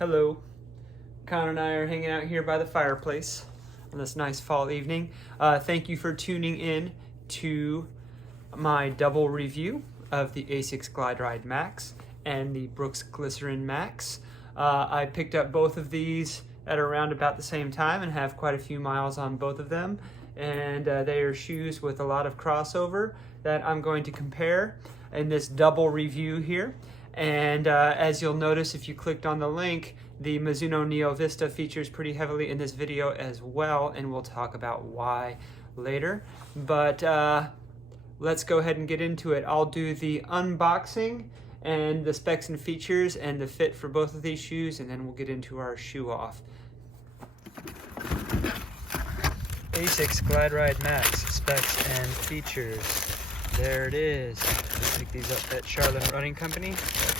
Hello, Connor and I are hanging out here by the fireplace on this nice fall evening. Thank you for tuning in to my double review of the ASICS Glideride Max and the Brooks Glycerin Max. I picked up both of these at around about the same time and have quite a few miles on both of them. And they are shoes with a lot of crossover that I'm going to compare in this double review here. And as you'll notice if you clicked on the link, the Mizuno Neo VIsta features pretty heavily in this video as well, and we'll talk about why later. But let's go ahead and get into it. I'll do the unboxing and the specs and features and the fit for both of these shoes, and then we'll get into our shoe off. ASICS Glideride Max specs and features. There it is. I picked these up at Charlotte Running Company.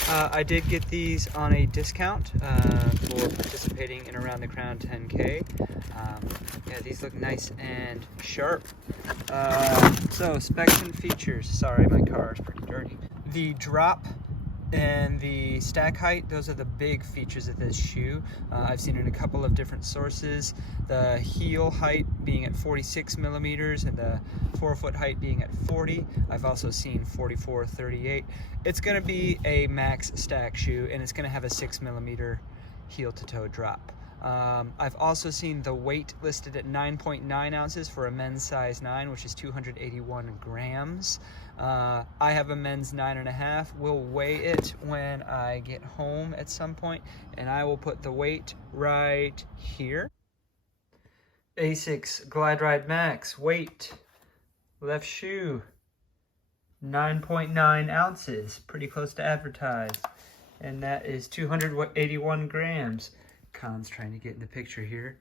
I did get these on a discount for participating in Around the Crown 10K. Yeah, these look nice and sharp. So specs and features. Sorry, my car is pretty dirty. The drop and the stack height, those are the big features of this shoe. I've seen it in a couple of different sources. The heel height being at 46 millimeters and the forefoot height being at 40. I've also seen 44, 38. It's gonna be a max stack shoe and it's gonna have a 6 millimeter heel to toe drop. I've also seen the weight listed at 9.9 ounces for a men's size 9, which is 281 grams. I have a men's 9.5. We'll weigh it when I get home at some point, and I will put the weight right here. ASICS Glideride Max, weight, left shoe, 9.9 ounces, pretty close to advertised, and that is 281 grams. Con's trying to get in the picture here.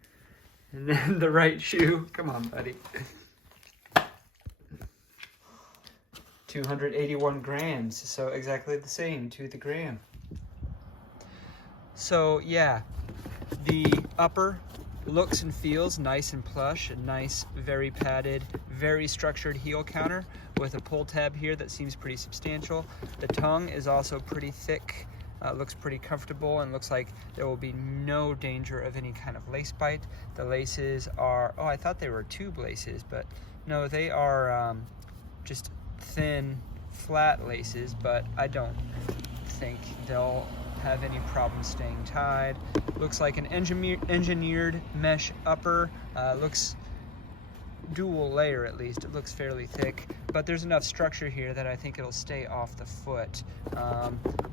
And then the right shoe, come on buddy. 281 grams, so exactly the same to the gram. So yeah, the upper looks and feels nice and plush, a nice, very padded, very structured heel counter with a pull tab here that seems pretty substantial. The tongue is also pretty thick. Looks pretty comfortable and looks like there will be no danger of any kind of lace bite. The laces are, oh, I thought they were tube laces, but no, they are just thin, flat laces, but I don't think they'll have any problem staying tied. Looks like an engineered mesh upper. Looks dual layer at least. It looks fairly thick, but there's enough structure here that I think it'll stay off the foot.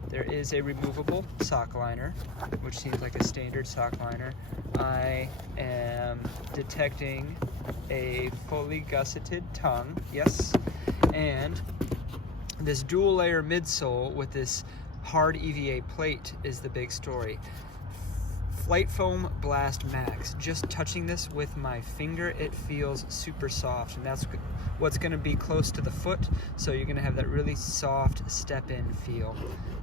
There is a removable sock liner, which seems like a standard sock liner. I am detecting a fully gusseted tongue, yes, and this dual layer midsole with this hard EVA plate is the big story. Flight Foam Blast Max. Just touching this with my finger, it feels super soft, and that's what's going to be close to the foot, so you're going to have that really soft step-in feel.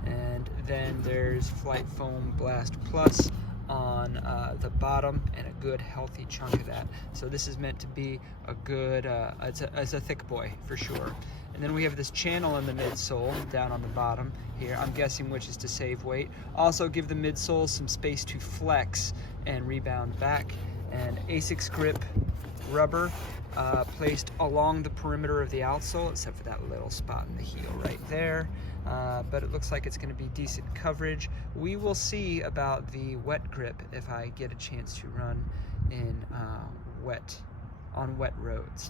And then there's Flight Foam Blast Plus on the bottom, and a good healthy chunk of that. So this is meant to be a good, it's a thick boy for sure. And then we have this channel in the midsole down on the bottom here. I'm guessing which is to save weight. Also give the midsole some space to flex and rebound back. And ASICS grip rubber placed along the perimeter of the outsole, except for that little spot in the heel right there. But it looks like it's going to be decent coverage. We will see about the wet grip if I get a chance to run in on wet roads.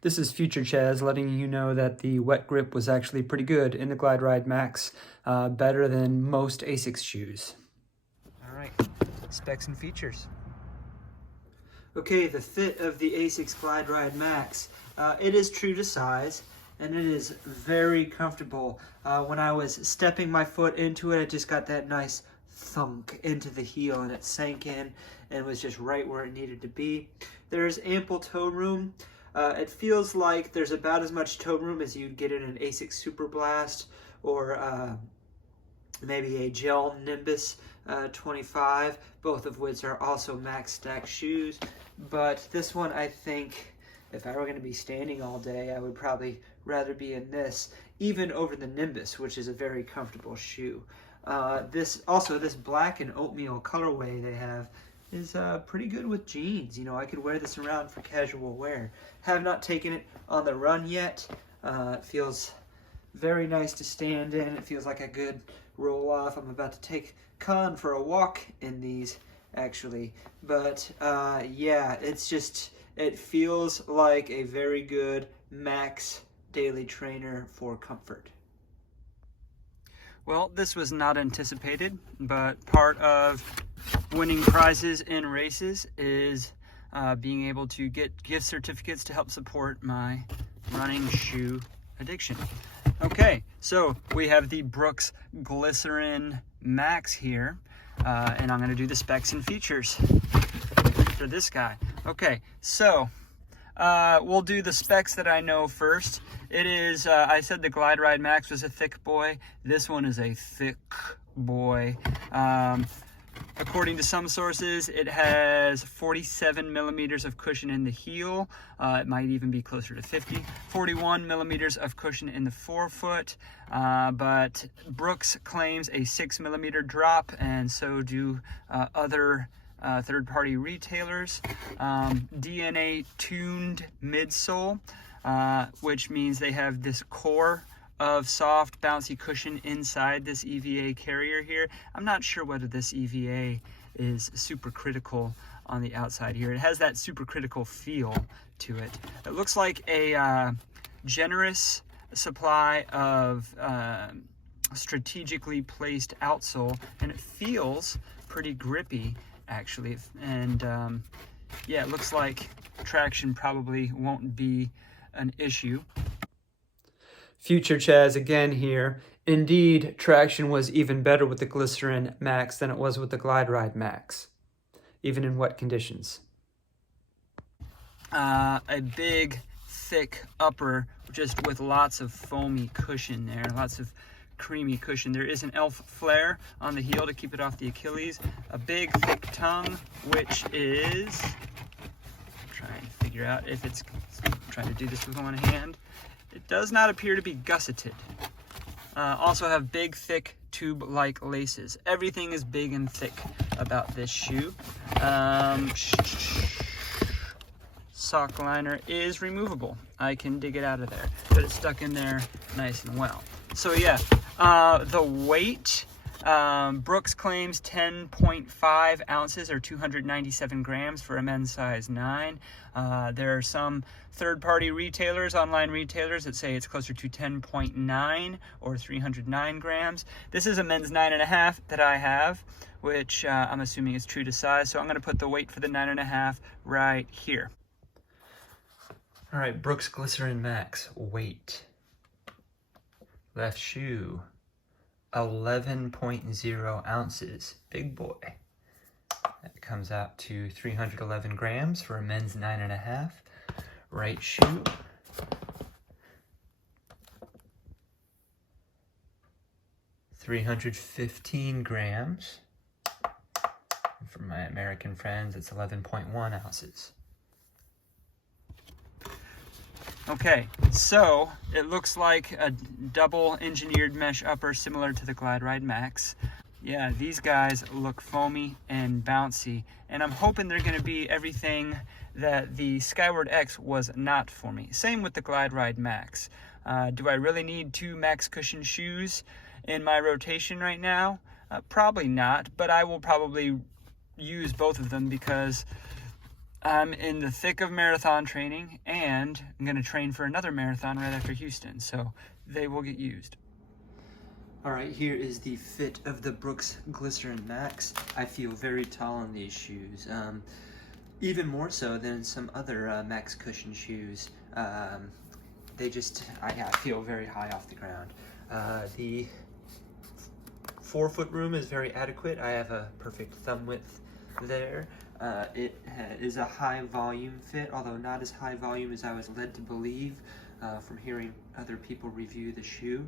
This is Future Chaz letting you know that the wet grip was actually pretty good in the Glideride Max, better than most ASICS shoes. All right, specs and features. Okay, the fit of the ASICS Glideride Max. It is true to size, and it is very comfortable. When I was stepping my foot into it, I just got that nice thunk into the heel, and it sank in and was just right where it needed to be. There's ample toe room. It feels like there's about as much toe room as you'd get in an ASICS Super Blast or maybe a Gel Nimbus 25, both of which are also max stack shoes. But this one, I think, if I were going to be standing all day, I would probably rather be in this, even over the Nimbus, which is a very comfortable shoe. This black and oatmeal colorway they have is pretty good with jeans. You know, I could wear this around for casual wear. Have not taken it on the run yet. It feels very nice to stand in. It feels like a good roll off. I'm about to take Con for a walk in these, actually. But yeah, it feels like a very good Max daily trainer for comfort. Well, this was not anticipated, but part of winning prizes in races is being able to get gift certificates to help support my running shoe addiction. Okay, so we have the Brooks Glycerin Max here, and I'm going to do the specs and features for this guy. Okay, so we'll do the specs that I know first. It is, I said the Glideride Max was a thick boy. This one is a thick boy. According to some sources, it has 47 millimeters of cushion in the heel. It might even be closer to 50. 41 millimeters of cushion in the forefoot. But Brooks claims a 6 millimeter drop, and so do other third-party retailers. DNA tuned midsole, which means they have this core of soft bouncy cushion inside this EVA carrier here. I'm not sure whether this EVA is supercritical on the outside here. It has that supercritical feel to it. It looks like a generous supply of strategically placed outsole, and it feels pretty grippy actually, and yeah, it looks like traction probably won't be an issue. Future Chaz again here. Indeed, traction was even better with the Glycerin Max than it was with the Glideride Max, even in wet conditions. A big, thick upper, just with lots of foamy cushion there, lots of creamy cushion. There is an elf flare on the heel to keep it off the Achilles. A big, thick tongue, which is, I'm trying to figure out if it's, I'm trying to do this with one hand. It does not appear to be gusseted. Also have big, thick, tube-like laces. Everything is big and thick about this shoe. Sock liner is removable. I can dig it out of there, but it's stuck in there nice and well. So yeah, the weight, Brooks claims 10.5 ounces or 297 grams for a men's size 9. There are some third-party retailers, online retailers, that say it's closer to 10.9 or 309 grams. This is a men's 9.5 that I have, which I'm assuming is true to size. So I'm going to put the weight for the 9.5 right here. All right, Brooks Glycerin Max weight. Left shoe, 11.0 ounces, big boy. That comes out to 311 grams for a men's 9.5. Right shoe, 315 grams. And for my American friends, it's 11.1 ounces. Okay, so it looks like a double engineered mesh upper similar to the Glideride Max. Yeah, these guys look foamy and bouncy, and I'm hoping they're going to be everything that the Skyward X was not for me. Same with the Glideride Max. Do I really need 2 max cushion shoes in my rotation right now? Probably not, but I will probably use both of them because I'm in the thick of marathon training, and I'm going to train for another marathon right after Houston, so they will get used. All right, here is the fit of the Brooks Glycerin Max. I feel very tall in these shoes, even more so than some other Max cushion shoes. I feel very high off the ground. The forefoot room is very adequate. I have a perfect thumb width there. It is a high volume fit, although not as high volume as I was led to believe from hearing other people review the shoe.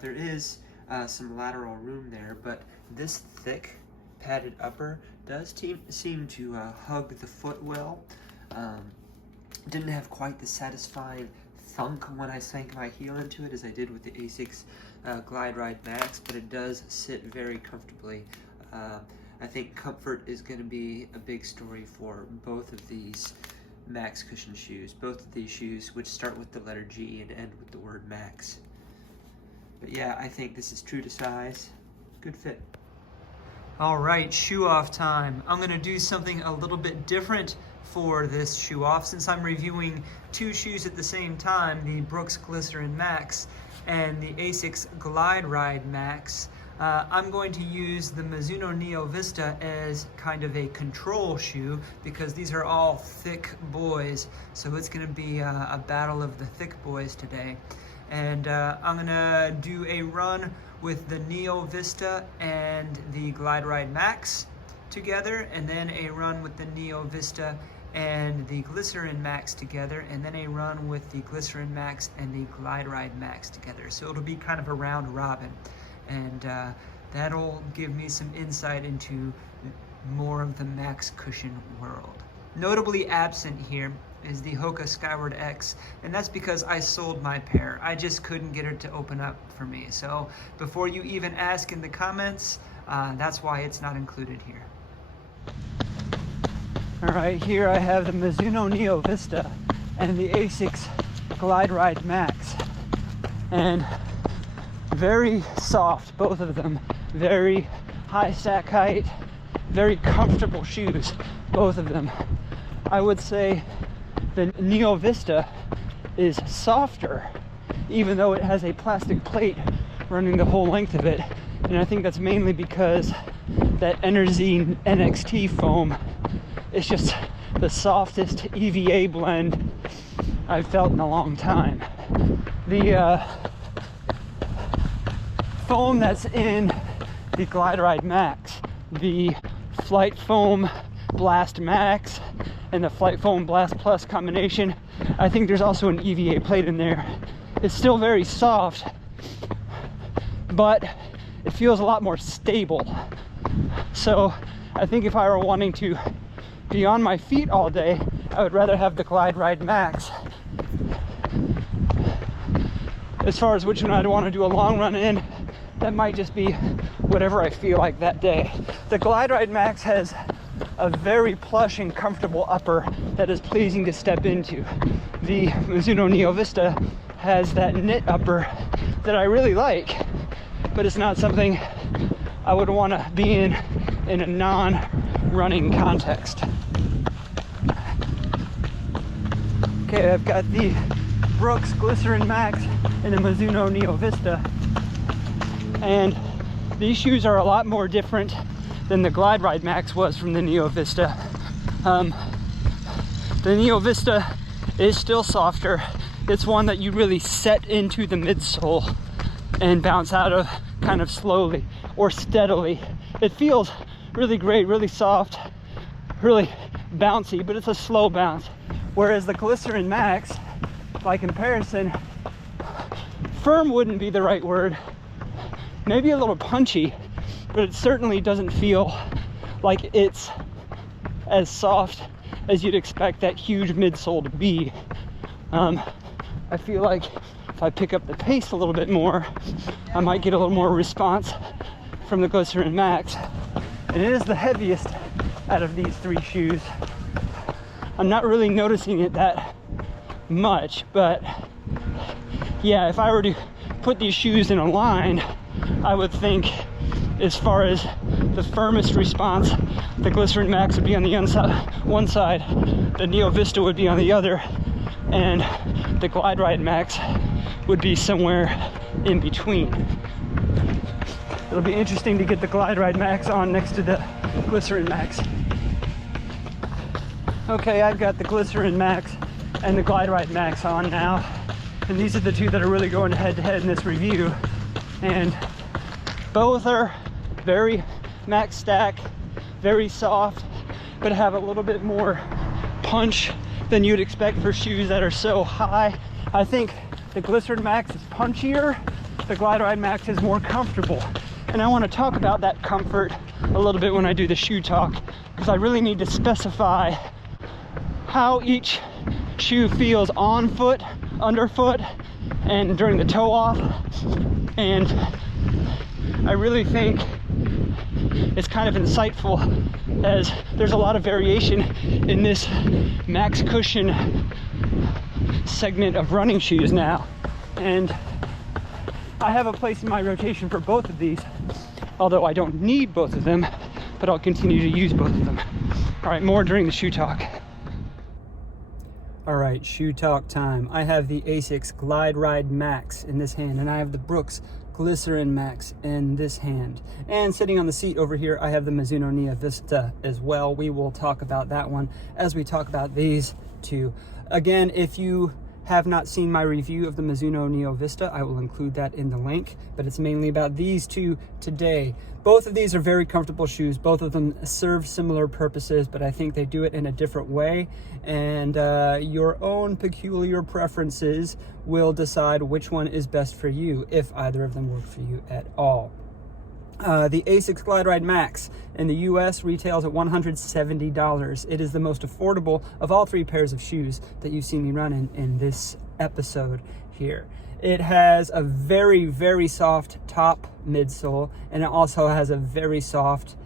There is some lateral room there, but this thick padded upper does seem to hug the foot well. Didn't have quite the satisfying thunk when I sank my heel into it as I did with the ASICS Glideride Max, but it does sit very comfortably. I think comfort is going to be a big story for both of these Max cushion shoes. Both of these shoes, which start with the letter G and end with the word Max. But yeah, I think this is true to size. Good fit. All right, shoe off time. I'm gonna do something a little bit different for this shoe off since I'm reviewing two shoes at the same time, the Brooks Glycerin Max and the ASICS Glideride Max. I'm going to use the Mizuno Neo VIsta as kind of a control shoe because these are all thick boys. So it's gonna be a battle of the thick boys today. And I'm gonna do a run with the Neo VIsta and the Glideride Max together, and then a run with the Neo VIsta and the Glycerin Max together, and then a run with the Glycerin Max and the Glideride Max together. So it'll be kind of a round robin, and that'll give me some insight into more of the Max cushion world. Notably absent here is the Hoka Skyward X, and that's because I sold my pair. I just couldn't get it to open up for me. So before you even ask in the comments, that's why it's not included here. All right, here I have the Mizuno Neo VIsta and the ASICS Glideride Max, and very soft, both of them. Very high stack height, very comfortable shoes, both of them. I would say the Neo VIsta is softer, even though it has a plastic plate running the whole length of it. And I think that's mainly because that Energy NXT foam is just the softest EVA blend I've felt in a long time. The foam that's in the Glideride Max, the Flight Foam Blast Max and the Flight Foam Blast Plus combination, I think there's also an EVA plate in there. It's still very soft, but it feels a lot more stable. So I think if I were wanting to be on my feet all day, I would rather have the Glideride Max. As far as which one I'd want to do a long run in, that might just be whatever I feel like that day. The Glideride Max has a very plush and comfortable upper that is pleasing to step into. The Mizuno Neo VIsta has that knit upper that I really like, but it's not something I would want to be in a non-running context. Okay, I've got the Brooks Glycerin Max and the Mizuno Neo VIsta, and these shoes are a lot more different than the Glideride Max was from the Neo VIsta. The Neo VIsta is still softer. It's one that you really set into the midsole and bounce out of kind of slowly or steadily. It feels really great, really soft, really bouncy, but it's a slow bounce. Whereas the Glycerin Max, by comparison, firm wouldn't be the right word. Maybe a little punchy, but it certainly doesn't feel like it's as soft as you'd expect that huge midsole to be. I feel like if I pick up the pace a little bit more, I might get a little more response from the Glycerin Max. And it is the heaviest out of these three shoes. I'm not really noticing it that much, but yeah, if I were to put these shoes in a line, I would think as far as the firmest response, the Glycerin Max would be on the one side, the Neo VIsta would be on the other, and the Glideride Max would be somewhere in between. It'll be interesting to get the Glideride Max on next to the Glycerin Max. Okay, I've got the Glycerin Max and the Glideride Max on now, and these are the two that are really going head to head in this review, and both are very max stack, very soft, but have a little bit more punch than you'd expect for shoes that are so high. I think the Glycerin Max is punchier, the Glideride Max is more comfortable. And I want to talk about that comfort a little bit when I do the shoe talk, because I really need to specify how each shoe feels on foot, underfoot, and during the toe off. And I really think it's kind of insightful, as there's a lot of variation in this max cushion segment of running shoes now. And I have a place in my rotation for both of these, although I don't need both of them, but I'll continue to use both of them. All right, more during the shoe talk. All right, shoe talk time. I have the ASICS Glideride Max in this hand, and I have the Brooks Glycerin Max in this hand. And sitting on the seat over here, I have the Mizuno Neo VIsta as well. We will talk about that one as we talk about these two. Again, if you have not seen my review of the Mizuno Neo VIsta, I will include that in the link, but it's mainly about these two today. Both of these are very comfortable shoes. Both of them serve similar purposes, but I think they do it in a different way, and your own peculiar preferences will decide which one is best for you, if either of them work for you at all. The ASICS Glideride Max in the US retails at $170. It is the most affordable of all three pairs of shoes that you've seen me run in this episode here. It has a very, very soft top midsole, and it also has a very soft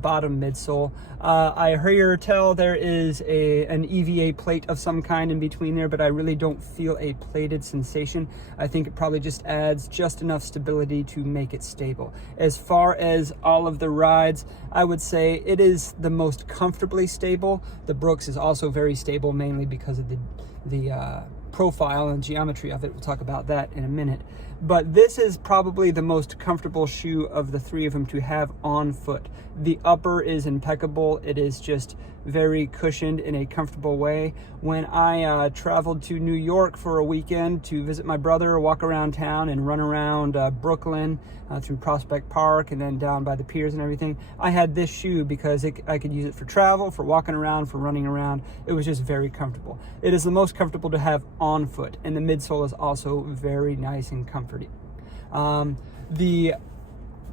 bottom midsole. I hear tell there is an EVA plate of some kind in between there, but I really don't feel a plated sensation. I think it probably just adds just enough stability to make it stable. As far as all of the rides, I would say it is the most comfortably stable. The Brooks is also very stable, mainly because of the profile and geometry of it. We'll talk about that in a minute. But this is probably the most comfortable shoe of the three of them to have on foot. The upper is impeccable. It is just very cushioned in a comfortable way. When I traveled to New York for a weekend to visit my brother, walk around town and run around Brooklyn through Prospect Park and then down by the piers and everything, I had this shoe because I could use it for travel, for walking around, for running around. It was just very comfortable. It is the most comfortable to have on foot, and the midsole is also very nice and comforting. The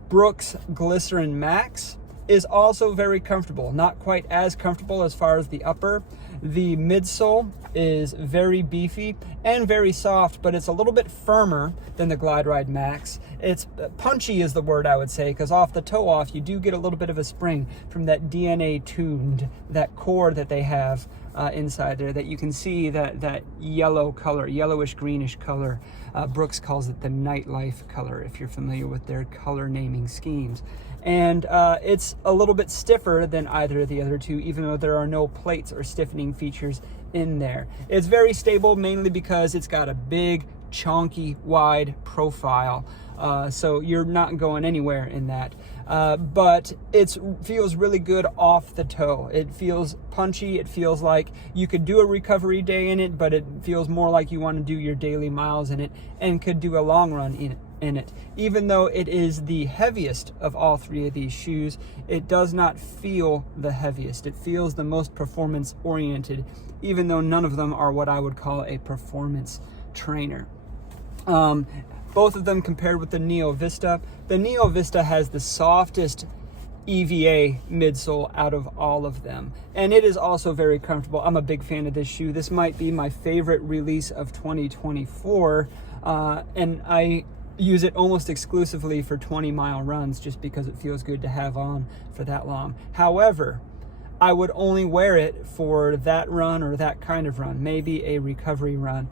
Brooks Glycerin Max is also very comfortable, not quite as comfortable as far as the upper. The midsole is very beefy and very soft, but it's a little bit firmer than the Glideride Max. It's punchy is the word I would say, because off the toe off, you do get a little bit of a spring from that DNA tuned, that core that they have inside there, that you can see that yellow color, yellowish greenish color. Brooks calls it the nightlife color, if you're familiar with their color naming schemes. And it's a little bit stiffer than either of the other two, even though there are no plates or stiffening features in there. It's very stable, mainly because it's got a big, chunky, wide profile. So you're not going anywhere in that. But it feels really good off the toe. It feels punchy. It feels like you could do a recovery day in it, but it feels more like you want to do your daily miles in it and could do a long run in it. Even though it is the heaviest of all three of these shoes, it does not feel the heaviest. It feels the most performance oriented, even though none of them are what I would call a performance trainer. Both of them compared with the Neo VIsta. The Neo VIsta has the softest EVA midsole out of all of them, and it is also very comfortable. I'm a big fan of this shoe. This might be my favorite release of 2024, and I use it almost exclusively for 20-mile runs just because it feels good to have on for that long. However, I would only wear it for that run or that kind of run, maybe a recovery run,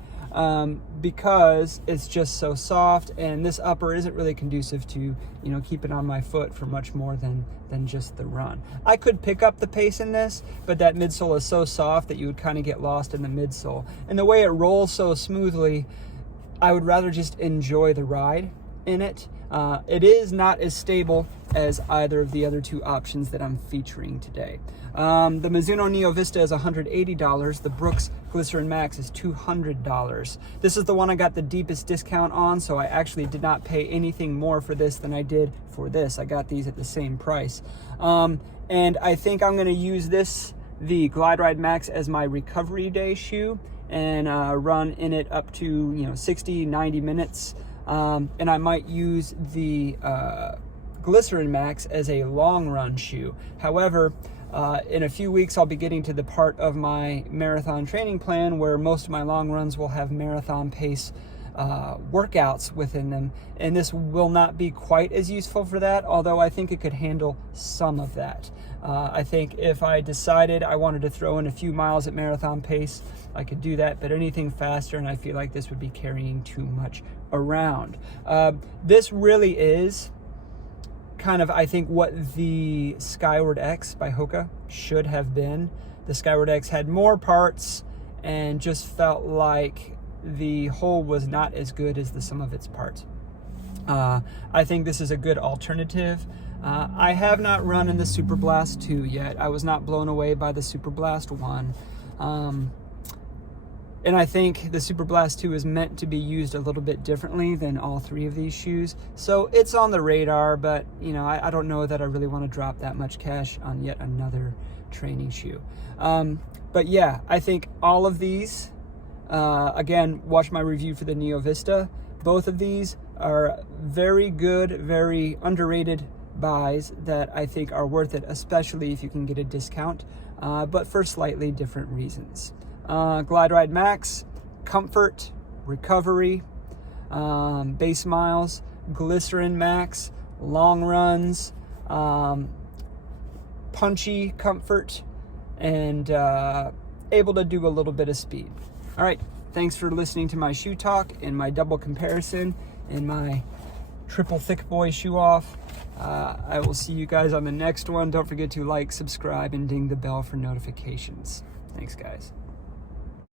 because it's just so soft, and this upper isn't really conducive to, keep it on my foot for much more than just the run. I could pick up the pace in this, but that midsole is so soft that you would kind of get lost in the midsole. And the way it rolls so smoothly, I would rather just enjoy the ride in it. It is not as stable as either of the other two options that I'm featuring today. The Mizuno Neo VIsta is $180. The Brooks Glycerin Max is $200. This is the one I got the deepest discount on, so I actually did not pay anything more for this than I did for this. I got these at the same price. And I think I'm going to use the Glideride Max, as my recovery day shoe, and run in it up to 60, 90 minutes. And I might use the Glycerin Max as a long run shoe. However, in a few weeks I'll be getting to the part of my marathon training plan where most of my long runs will have marathon pace workouts within them, and this will not be quite as useful for that, although I think it could handle some of that. I think if I decided I wanted to throw in a few miles at marathon pace, I could do that, but anything faster, and I feel like this would be carrying too much around. This really is kind of, I think, what the Skyward X by Hoka should have been. The Skyward X had more parts and just felt like the whole was not as good as the sum of its parts. I think this is a good alternative. I have not run in the Super Blast 2 yet. I was not blown away by the Super Blast 1. And I think the Super Blast 2 is meant to be used a little bit differently than all three of these shoes. So it's on the radar, but you know, I don't know that I really want to drop that much cash on yet another training shoe. But yeah, I think all of these, again, watch my review for the Neo VIsta. Both of these are very good, very underrated buys that I think are worth it, especially if you can get a discount, but for slightly different reasons. Glideride Max, comfort, recovery, base miles. Glycerin Max, long runs, punchy comfort, and able to do a little bit of speed. All right, thanks for listening to my shoe talk and my double comparison and my triple thick boy shoe off. I will see you guys on the next one. Don't forget to like, subscribe, and ding the bell for notifications. Thanks, guys.